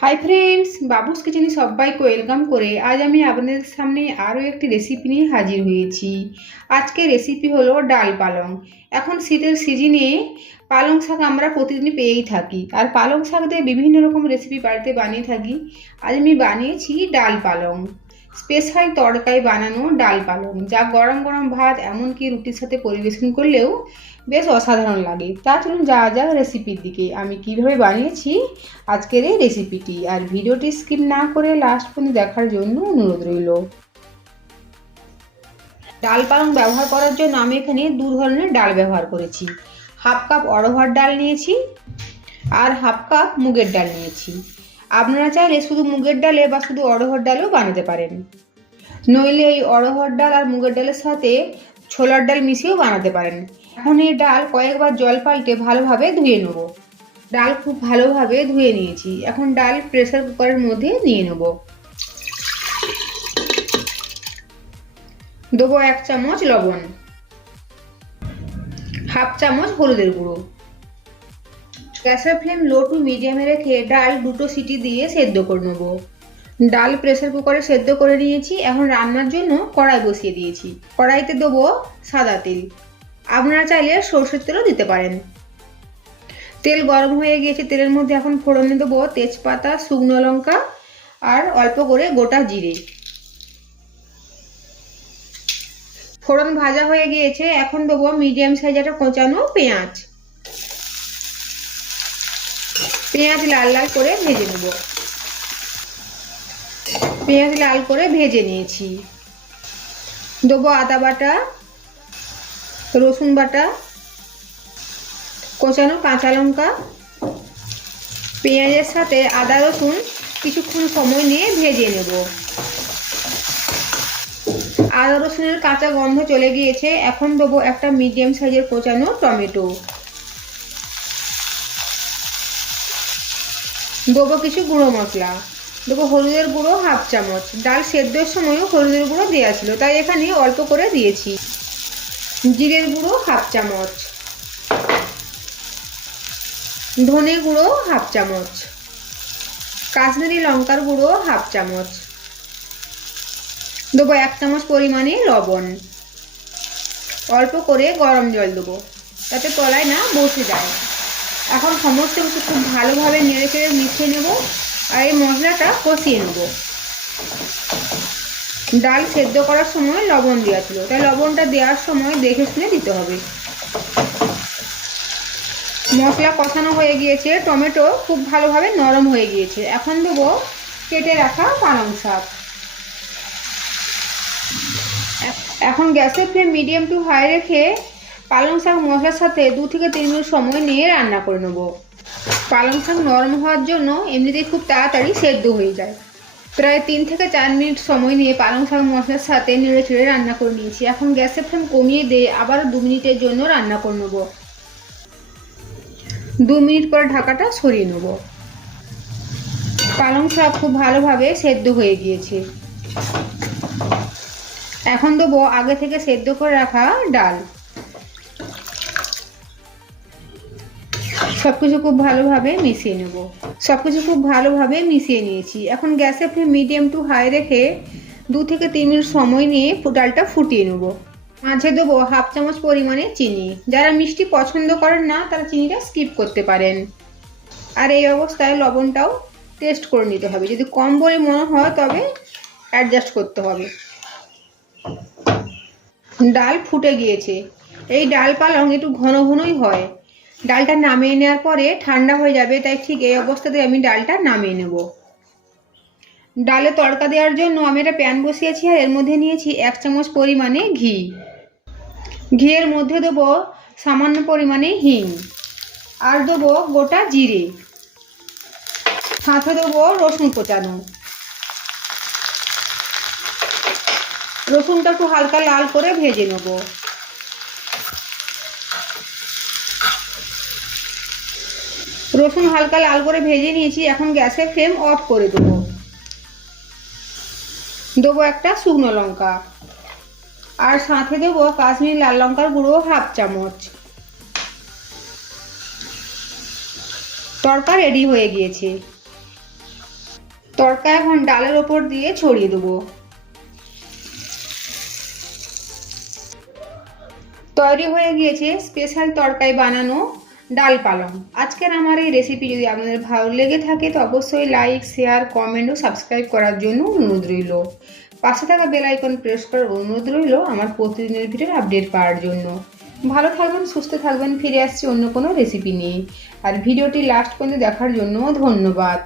Hi friends, বাবুস কিচেনে সবাইকে welcome করে আজ আমি আপনাদের সামনে আরও একটি রেসিপি নিয়ে হাজির হয়েছি। আজকের রেসিপি হলো ডাল পালং। এখন শীতের সিজনে পালং শাক আমরা প্রতিদিন পেয়েই থাকি, আর পালং শাক দিয়ে বিভিন্ন রকম রেসিপি বাড়িতে বানিয়ে থাকি। আজ আমি বানিয়েছি ডাল পালং, স্পেশাল তড়কায় বানানো ডাল পালং, যা গরম গরম ভাত এমনকি রুটির সাথে পরিবেশন করলেও বেশ অসাধারণ লাগে। তা চলুন যাওয়া যাক রেসিপির দিকে। আমি কিভাবে বানিয়েছি আজকের এই রেসিপিটি, আর ভিডিওটি স্কিপ না করে লাস্ট পর্যন্ত দেখার জন্য অনুরোধ রইল। ডাল পালং ব্যবহার করার জন্য আমি এখানে দু ধরনের ডাল ব্যবহার করেছি। হাফ কাপ অড়হর ডাল নিয়েছি আর হাফ কাপ মুগের ডাল নিয়েছি। আপনারা চাইলে শুধু মুগের ডালে বা শুধু অড়হর ডালেও বানাতে পারেন, নইলে এই অড়হর ডাল আর মুগের ডালের সাথে ছোলার ডাল মিশিয়েও বানাতে পারেন। এখন এই ডাল কয়েকবার জল পাল্টে ভালোভাবে ধুয়ে নেব। ডাল খুব ভালোভাবে ধুয়ে নিয়েছি। এখন ডাল প্রেসার কুকারের মধ্যে নিয়ে নেব। দেবো 1 চামচ লবণ, হাফ চামচ হলুদের গুঁড়ো। গ্যাসের ফ্লেম লো টু মিডিয়ামে রেখে ডাল দুটো সিটি দিয়ে সেদ্ধ করে নেব। ডাল প্রেসার কুকারে সেদ্ধ করে নিয়েছি। এখন রান্নার জন্য কড়াই বসিয়ে দিয়েছি। কড়াইতে দেবো সাদা তেল, আপনারা চাইলে সরষের তেলও দিতে পারেন। তেল গরম হয়ে গিয়েছে, তেলের মধ্যে এখন ফোড়নে দেবো তেজপাতা, শুকনো লঙ্কা আর অল্প করে গোটা জিরে। ফোড়ন ভাজা হয়ে গিয়েছে, এখন দেবো মিডিয়াম সাইজ একটা কোঁচানো পেঁয়াজ। পেঁয়াজ লাল লাল করে ভেজে নেব। পেঁয়াজ লাল করে ভেজে নিয়েছি। দেবো আদা বাটা, রসুন বাটা, কোঁচানো কাঁচা লঙ্কা। পেঁয়াজের সাথে আদা রসুন কিছুক্ষণ সময় নিয়ে ভেজে নেব। আদা রসুনের কাঁচা গন্ধ চলে গিয়েছে, এখন দেবো একটা মিডিয়াম সাইজের কোঁচানো টমেটো। দেবো কিছু গুঁড়ো মশলা, দেবো হলুদের গুঁড়ো হাফ চামচ। ডাল সেদ্ধর সময়ও হলুদের গুঁড়ো দেওয়া ছিল, তাই এখানে অল্প করে দিয়েছি। জিরের গুঁড়ো হাফ চামচ, ধনে গুঁড়ো হাফ চামচ, কাশ্মীরি লঙ্কার গুঁড়ো হাফ চামচ। দেবো 1 চামচ পরিমাণে লবণ। অল্প করে গরম জল দেবো, যাতে তলায় না বসে যায়। এখন সমস্ত কিছু খুব ভালোভাবে নেড়ে চেড়ে মিশিয়ে নেব আর এই মশলাটা কষিয়ে নেব। ডাল সেদ্ধ করার সময় লবণ দেওয়া ছিল, তাই লবণটা দেওয়ার সময় দেখে শুনে দিতে হবে। মশলা কষানো হয়ে গিয়েছে, টমেটো খুব ভালোভাবে নরম হয়ে গিয়েছে। এখন দেবো কেটে রাখা পালং শাক। এখন গ্যাসের ফ্লেম মিডিয়াম টু হাই রেখে পালং শাক মশলার সাথে 2 থেকে 3 মিনিট সময় নিয়ে রান্না করে নেব। পালং শাক নরম হওয়ার জন্য এমনিতেই খুব তাড়াতাড়ি সেদ্ধ হয়ে যায়। প্রায় 3 থেকে 4 মিনিট সময় নিয়ে পালং শাক মশলার সাথে নেড়ে চেড়ে রান্না করে নিয়েছি। এখন গ্যাসের ফ্লেম কমিয়ে দিয়ে আবার 2 মিনিটের জন্য রান্না করে নেব। 2 মিনিট পর ঢাকাটা সরিয়ে নেব। পালং শাক খুব ভালোভাবে সেদ্ধ হয়ে গিয়েছে। এখন দেবো আগে থেকে সেদ্ধ করে রাখা ডাল। সবকিছু খুব ভালোভাবে মিশিয়ে নেব। সবকিছু খুব ভালোভাবে মিশিয়ে নিয়েছি। এখন গ্যাসের ফ্লেম মিডিয়াম টু হাই রেখে 2 থেকে 3 মিনিট সময় নিয়ে ডালটা ফুটিয়ে নেব। মাঝে দেবো হাফ চামচ পরিমাণে চিনি। যারা মিষ্টি পছন্দ করেন না তারা চিনিটা স্কিপ করতে পারেন। আর এই অবস্থায় লবণটাও টেস্ট করে নিতে হবে, যদি কম বলে মনে হয় তবে অ্যাডজাস্ট করতে হবে। ডাল ফুটে গিয়েছে। এই ডাল পালং একটু ঘন ঘনই হয়। ডালটা নামিয়ে নেওয়ার পরে ঠান্ডা হয়ে যাবে, তাই ঠিক এই অবস্থাতে আমি ডালটা নামিয়ে নেব। ডালে তড়কা দেওয়ার জন্য আমি একটা প্যান বসিয়েছি আর এর মধ্যে নিয়েছি 1 চামচ পরিমাণে ঘি। ঘিয়ের মধ্যে দেবো সামান্য পরিমাণে হিং আর দেবো গোটা জিরে, সাথে দেবো রসুন কোচানো। রসুনটা একটু হালকা লাল করে ভেজে নেব। রসুন হালকা লাল করে ভেজে নিয়েছি। এখন গ্যাসের ফ্লেম অফ করে দেবো। দেবো একটা শুকনো লঙ্কা আর সাথে দেবো কাশ্মীরি লাল লঙ্কার গুঁড়ো হাফ চামচ। তড়কা রেডি হয়ে গিয়েছে। তড়কা এখন ডালের ওপর দিয়ে ছড়িয়ে দেবো। তৈরি হয়ে গিয়েছে স্পেশাল তরকারি বানানো ডাল পালং। আজকের আমার এই রেসিপি যদি আপনাদের ভালো লেগে থাকে তো অবশ্যই লাইক, শেয়ার, কমেন্ট ও সাবস্ক্রাইব করার জন্য অনুরোধ রইল। পাশে থাকা বেল আইকন প্রেস করার অনুরোধ রইল আমার প্রতিদিনের ভিডিওর আপডেট পাওয়ার জন্য। ভালো থাকবেন, সুস্থ থাকবেন। ফিরে আসছি অন্য কোনো রেসিপি নিয়ে। আর ভিডিওটি লাস্ট পর্যন্ত দেখার জন্য ধন্যবাদ।